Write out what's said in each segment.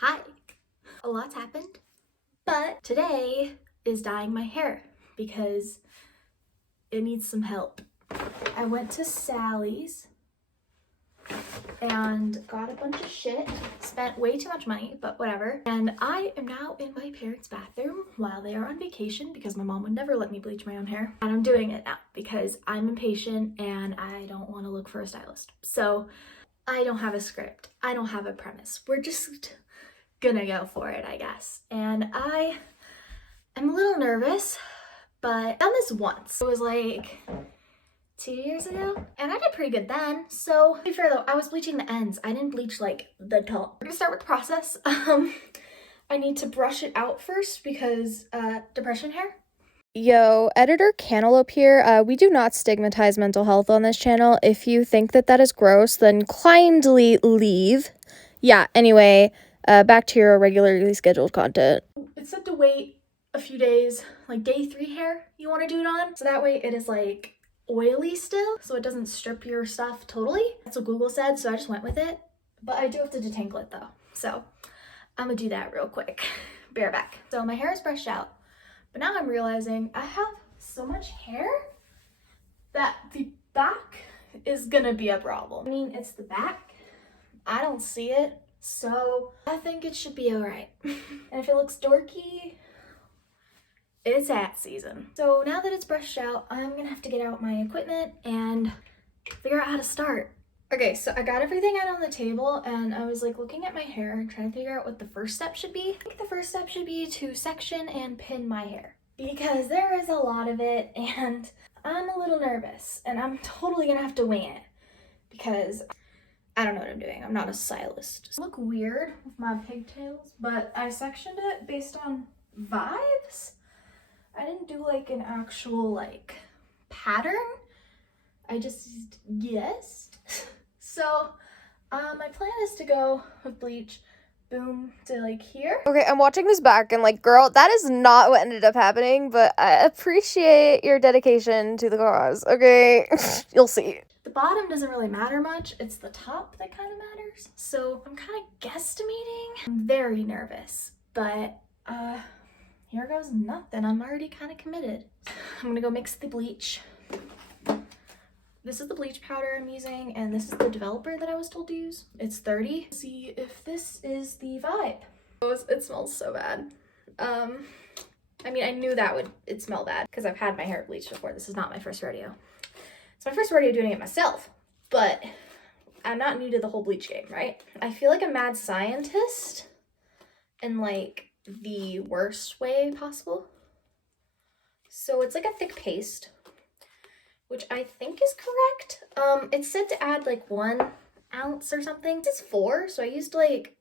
Hi. A lot's happened, but today is dyeing my hair because it needs some help. I went to Sally's and got a bunch of shit, spent way too much money, but whatever. And I am now in my parents' bathroom while they are on vacation because my mom would never let me bleach my own hair. And I'm doing it now because I'm impatient and I don't want to look for a stylist. So I don't have a script. I don't have a premise. We're just gonna go for it, I guess. And I am a little nervous, but I've done this once. It was like 2 years ago, and I did pretty good then. So to be fair though, I was bleaching the ends. I didn't bleach like the top. We're gonna start with the process. I need to brush it out first because depression hair. Yo, editor Cantaloupe here. We do not stigmatize mental health on this channel. If you think that that is gross, then kindly leave. Yeah, anyway, back to your regularly scheduled content. It's said to wait a few days, like day 3 hair you want to do it on. So that way it is like oily still, so it doesn't strip your stuff totally. That's what Google said, so I just went with it. But I do have to detangle it though. So I'm gonna do that real quick. Be right back. So my hair is brushed out, but now I'm realizing I have so much hair that the back is gonna be a problem. I mean, it's the back. I don't see it, so I think it should be all right. And if it looks dorky, it's hat season. So now that it's brushed out, I'm gonna have to get out my equipment and figure out how to start. Okay, so I got everything out on the table and I was like looking at my hair and trying to figure out what the first step should be. I think the first step should be to section and pin my hair because there is a lot of it and I'm a little nervous and I'm totally gonna have to wing it because I don't know what I'm doing. I'm not a stylist. I look weird with my pigtails, but I sectioned it based on vibes. I didn't do like an actual like pattern. I just guessed. So my plan is to go with bleach, boom, to like here. Okay, I'm watching this back and like, girl, that is not what ended up happening, but I appreciate your dedication to the cause, okay? You'll see. The bottom doesn't really matter much. It's the top that kind of matters. So I'm kind of guesstimating. I'm very nervous, but here goes nothing. I'm already kind of committed. I'm gonna go mix the bleach. This is the bleach powder I'm using, and this is the developer that I was told to use. It's 30. See if this is the vibe. It smells so bad. I mean, I knew it'd smell bad because I've had my hair bleached before. This is not my first rodeo. It's my first rodeo doing it myself, but I'm not new to the whole bleach game, right? I feel like a mad scientist in like the worst way possible. So it's like a thick paste, which I think is correct. It's said to add like 1 ounce or something. It's 4, so I used like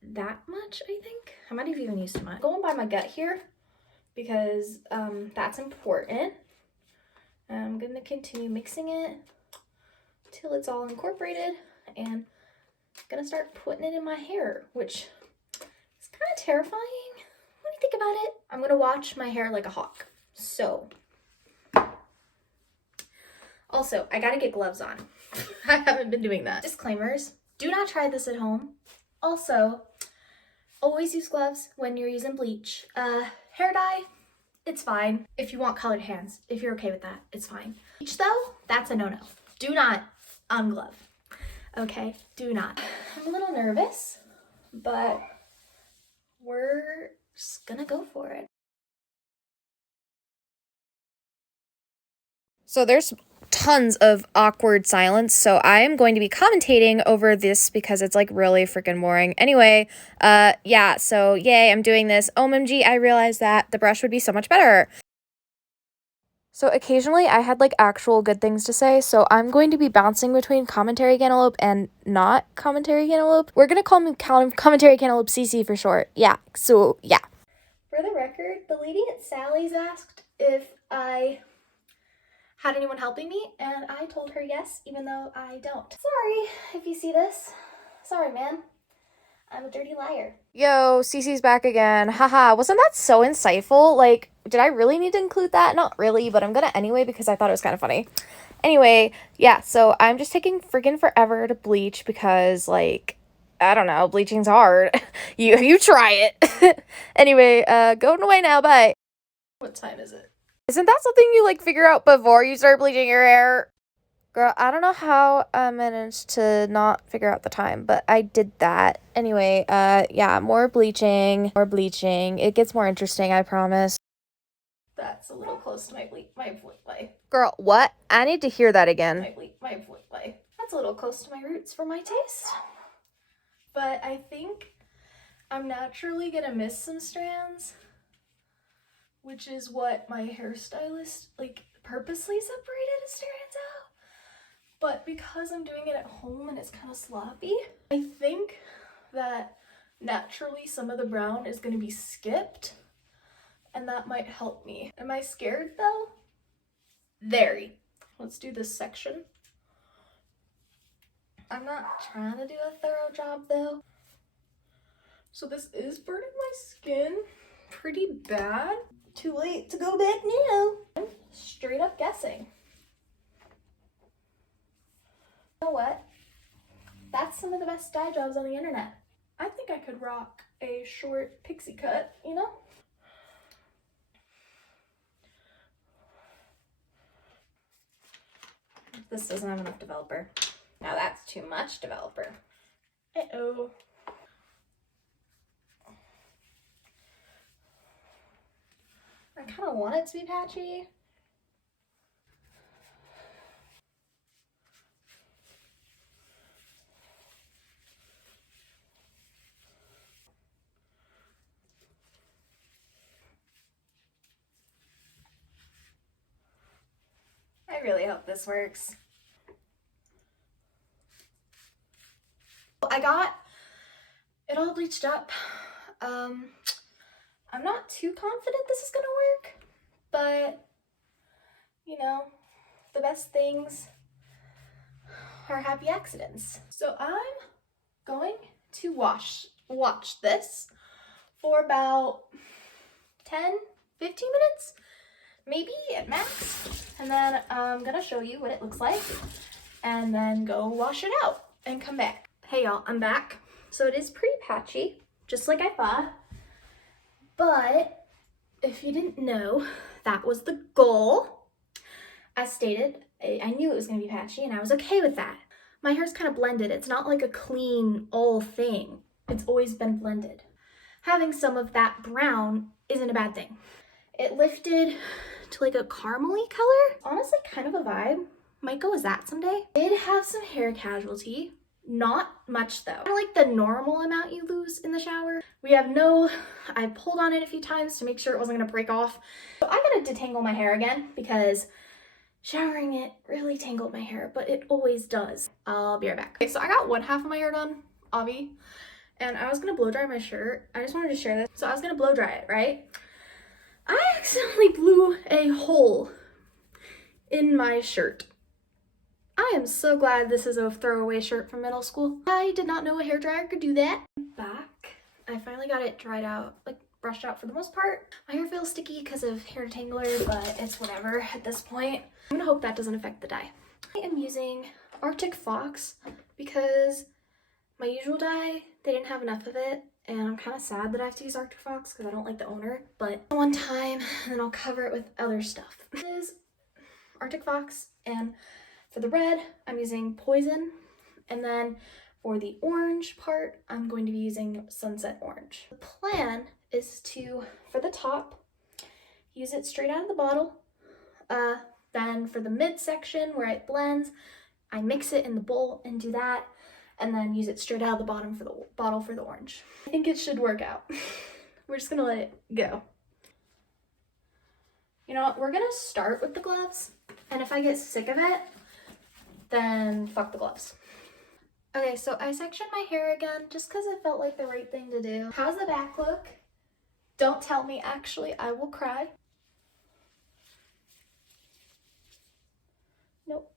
that much, I think. I might have even used too much. Going by my gut here because that's important. I'm gonna continue mixing it till it's all incorporated and I'm gonna start putting it in my hair, which is kind of terrifying when you think about it. I'm gonna watch my hair like a hawk. So also, I gotta get gloves on. I haven't been doing that. Disclaimers, do not try this at home. Also, always use gloves when you're using bleach. Hair dye, it's fine. If you want colored hands, if you're okay with that, it's fine. Bleach though, that's a no-no. Do not unglove. Okay, do not. I'm a little nervous, but we're just gonna go for it. So there's tons of awkward silence, so I am going to be commentating over this because it's like really freaking boring. Anyway, yeah, so yay, I'm doing this. OMG, I realized that the brush would be so much better. So occasionally I had like actual good things to say, so I'm going to be bouncing between commentary Cantaloupe and not commentary Cantaloupe. We're gonna call me commentary Cantaloupe CC for short. Yeah, so yeah. For the record, the lady at Sally's asked if I had anyone helping me, and I told her yes, even though I don't. Sorry if you see this. Sorry, man. I'm a dirty liar. Yo, Cece's back again. Haha, wasn't that so insightful? Like, did I really need to include that? Not really, but I'm gonna anyway because I thought it was kind of funny. Anyway, yeah, so I'm just taking freaking forever to bleach because, like, I don't know, bleaching's hard. You try it. Anyway, going away now, bye. What time is it? Isn't that something you, like, figure out before you start bleaching your hair? Girl, I don't know how I managed to not figure out the time, but I did that. Anyway, yeah, more bleaching. It gets more interesting, I promise. That's a little close to my Girl, what? I need to hear that again. That's a little close to my roots for my taste. But I think I'm naturally gonna miss some strands, which is what my hairstylist like purposely separated his strands out. But because I'm doing it at home and it's kind of sloppy, I think that naturally some of the brown is gonna be skipped, and that might help me. Am I scared though? Very. Let's do this section. I'm not trying to do a thorough job though. So this is burning my skin pretty bad. Too late to go back now. I'm straight up guessing. You know what? That's some of the best dye jobs on the internet. I think I could rock a short pixie cut, you know? This doesn't have enough developer. Now that's too much developer. Uh-oh. I kind of want it to be patchy. I really hope this works. I got it all bleached up. I'm not too confident this is gonna work, but you know, the best things are happy accidents. So I'm going to watch this for about 10-15 minutes, maybe at max, and then I'm gonna show you what it looks like and then go wash it out and come back. Hey y'all, I'm back. So it is pretty patchy, just like I thought, but if you didn't know, that was the goal. As stated, I knew it was gonna be patchy and I was okay with that. My hair's kind of blended. It's not like a clean all thing. It's always been blended. Having some of that brown isn't a bad thing. It lifted to like a caramely color. Honestly, kind of a vibe. Might go as that someday. Did have some hair casualty. Not much though. Kind of like the normal amount you lose in the shower. I pulled on it a few times to make sure it wasn't gonna break off. So I gotta detangle my hair again because showering it really tangled my hair, but it always does. I'll be right back. Okay, so I got one half of my hair done, Avi, and I was gonna blow dry my shirt. I just wanted to share this. So I was gonna blow dry it, right? I accidentally blew a hole in my shirt. I am so glad this is a throwaway shirt from middle school. I did not know a hairdryer could do that. Back. I finally got it dried out, like brushed out for the most part. My hair feels sticky because of hair detangler, but it's whatever at this point. I'm gonna hope that doesn't affect the dye. I am using Arctic Fox because my usual dye, they didn't have enough of it, and I'm kind of sad that I have to use Arctic Fox because I don't like the owner, but one time, and then I'll cover it with other stuff. This is Arctic Fox, and for the red, I'm using Poison, and then for the orange part, I'm going to be using Sunset Orange. The plan is to, for the top, use it straight out of the bottle. Then for the midsection where it blends, I mix it in the bowl and do that, and then use it straight out of the bottle for the orange. I think it should work out. We're just gonna let it go. You know what, we're gonna start with the gloves, and if I get sick of it, then fuck the gloves. Okay, so I sectioned my hair again just because it felt like the right thing to do. How's the back look? Don't tell me, actually, I will cry. Nope.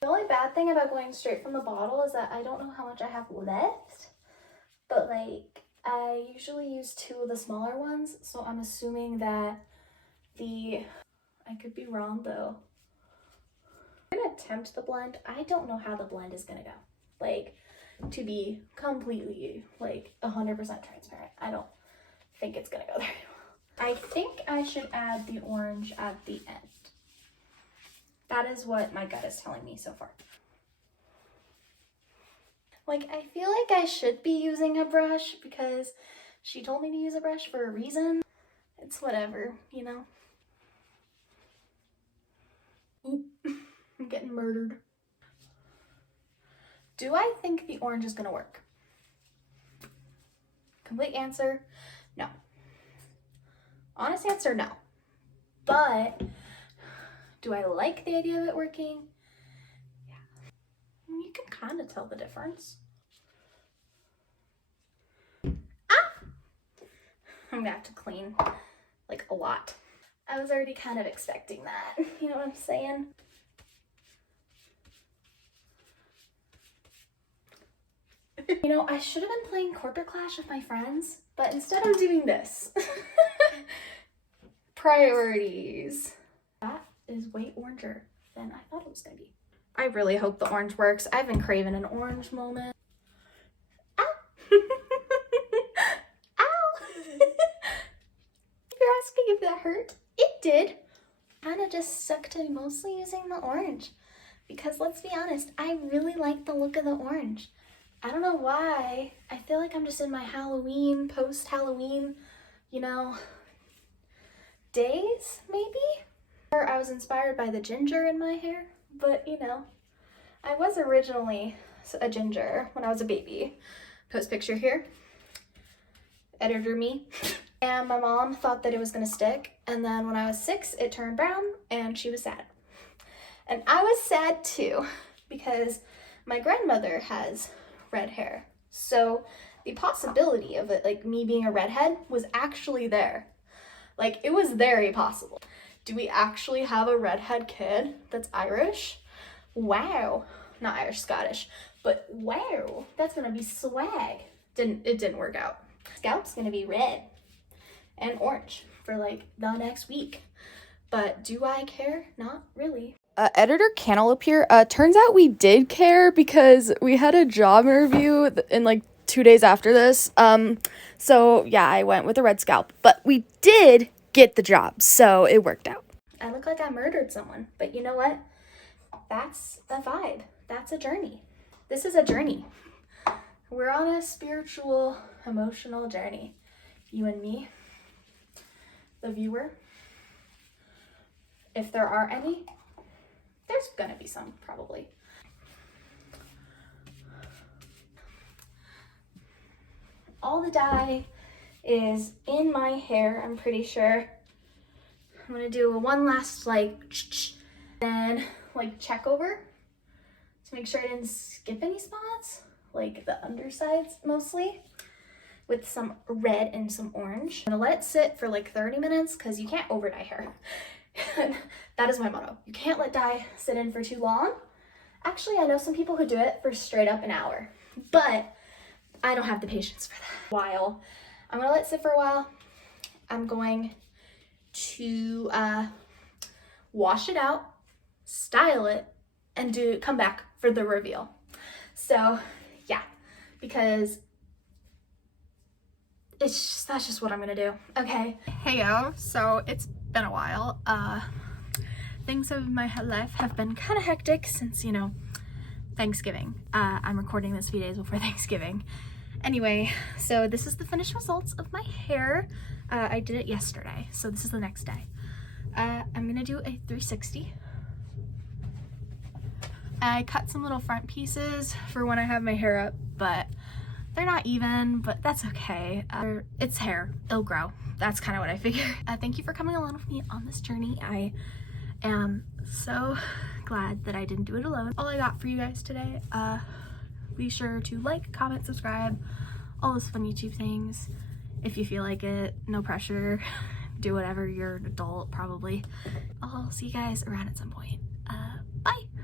The only bad thing about going straight from the bottle is that I don't know how much I have left, but like I usually use 2 of the smaller ones, so I'm assuming that I could be wrong though. I'm gonna attempt the blend. I don't know how the blend is gonna go. Like, to be completely like 100% transparent. I don't think it's gonna go there. I think I should add the orange at the end. That is what my gut is telling me so far. Like, I feel like I should be using a brush because she told me to use a brush for a reason. It's whatever, you know? Oop, I'm getting murdered. Do I think the orange is gonna work? Complete answer, no. Honest answer, no. But do I like the idea of it working? Yeah. You can kind of tell the difference. Ah! I'm gonna have to clean like a lot. I was already kind of expecting that. You know what I'm saying? You know, I should have been playing Corporate Clash with my friends, but instead I'm doing this. Priorities. That is way oranger than I thought it was gonna be. I really hope the orange works. I've been craving an orange moment. Ow! Ow! You're asking if that hurt? It did. Kinda just stuck to mostly using the orange because let's be honest, I really like the look of the orange. I don't know why. I feel like I'm just in my Halloween, post-Halloween, you know, days, maybe? Or I was inspired by the ginger in my hair, but you know, I was originally a ginger when I was a baby. Post picture here. Editor me. And my mom thought that it was gonna stick, and then when I was 6, it turned brown, and she was sad. And I was sad too, because my grandmother has red hair. So the possibility of it, like me being a redhead, was actually there. Like, it was very possible. Do we actually have a redhead kid that's Irish? Wow. Not Irish, Scottish, but wow, that's gonna be swag. It didn't work out. Scalp's gonna be red and orange for like the next week. But do I care? Not really. Editor Cantaloupe here. Turns out we did care because we had a job interview in like 2 days after this. So yeah, I went with a red scalp, but we did get the job, so it worked out. I look like I murdered someone, but you know what? That's a vibe. That's a journey. This is a journey. We're on a spiritual, emotional journey. You and me, the viewer. If there are any, there's gonna be some, probably. All the dye is in my hair, I'm pretty sure. I'm gonna do one last then check over to make sure I didn't skip any spots, like the undersides mostly, with some red and some orange. I'm gonna let it sit for like 30 minutes because you can't over dye hair. That is my motto. You can't let dye sit in for too long. Actually, I know some people who do it for straight up an hour, but I don't have the patience for that. I'm gonna let it sit for a while. I'm going to wash it out, style it, and come back for the reveal. So yeah, because that's just what I'm gonna do. Okay. Heyo, so it's been a while. Things in my life have been kind of hectic since, you know, Thanksgiving. I'm recording this a few days before Thanksgiving. Anyway, so this is the finished results of my hair. I did it yesterday, so this is the next day. I'm gonna do a 360. I cut some little front pieces for when I have my hair up, but they're not even, but that's okay. It's hair, it'll grow. That's kind of what I figure. Thank you for coming along with me on this journey. I am so glad that I didn't do it alone. All I got for you guys today, be sure to like, comment, subscribe, all those fun YouTube things. If you feel like it, no pressure. Do whatever, you're an adult probably. I'll see you guys around at some point. Bye!